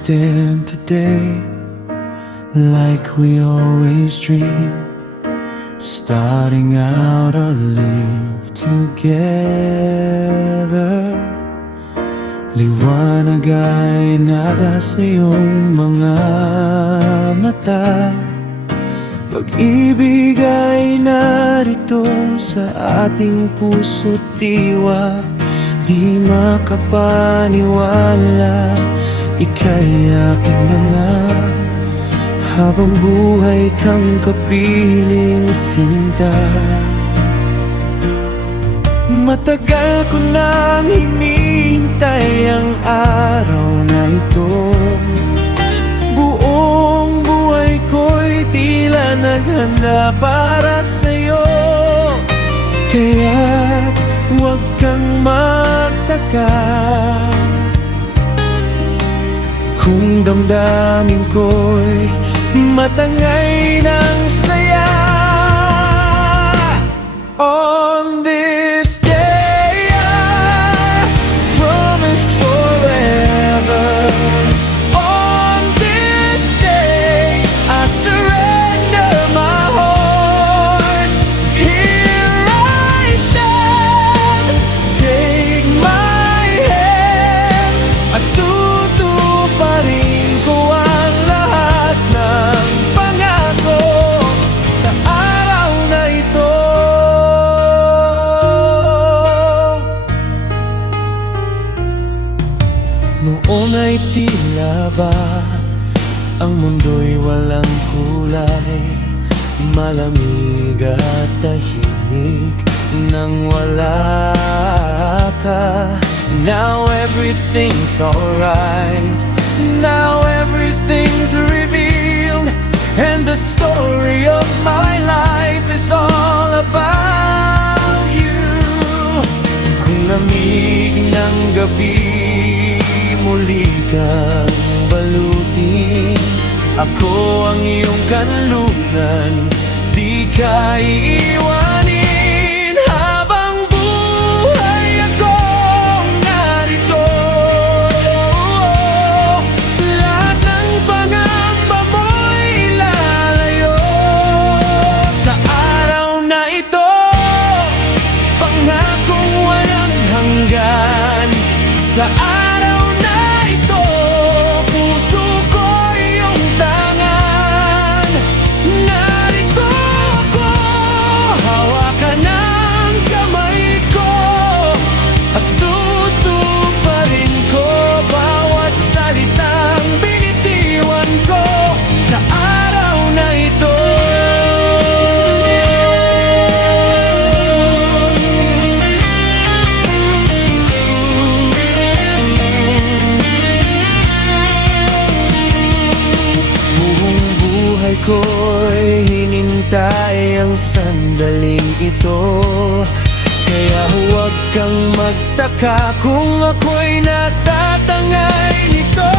stand today like we always dreamed, starting out our life together. Liwanag ay nasa iyong mga mata, pag-ibig ay narito sa ating puso't diwa. Di makapaniwala, ika'y aking na nga, habang buhay kang kapiling sinta. Matagal ko nang hinihintay ang araw na ito, buong buhay ko'y tila naghanda para sa'yo. Kaya huwag kang magtaka kung damdamin ko'y matangay ng saya. On this day I promise forever. On this day I surrender my heart. Here I stand, take my hand, at tutuparin ko ang lahat ng pangako sa araw na ito. Noon ay tila ba ang mundo'y walang kulay, malamig at tahimik nang wala ka. Now everything's alright, now everything's revealed, and the story of my life is all about you. Kung lamig ng gabi muli kang balutin, ako ang iyong kanlungan, di ka iiwanin. Habang buhay akong narito, lahat ng pangamba mo'y ilalayo. Sa araw na ito, pangakong walang hanggan. Sa araw na ito, puso ko iyong tangan. Narito ako, hawakan ang kamay ko, at tutuparin ko bawat salitang binitiwan ko sa araw na ito. Buong buhay ko'y hinintay ang sandaling ito, kaya huwag kang magtaka kung ako'y natatangay nito.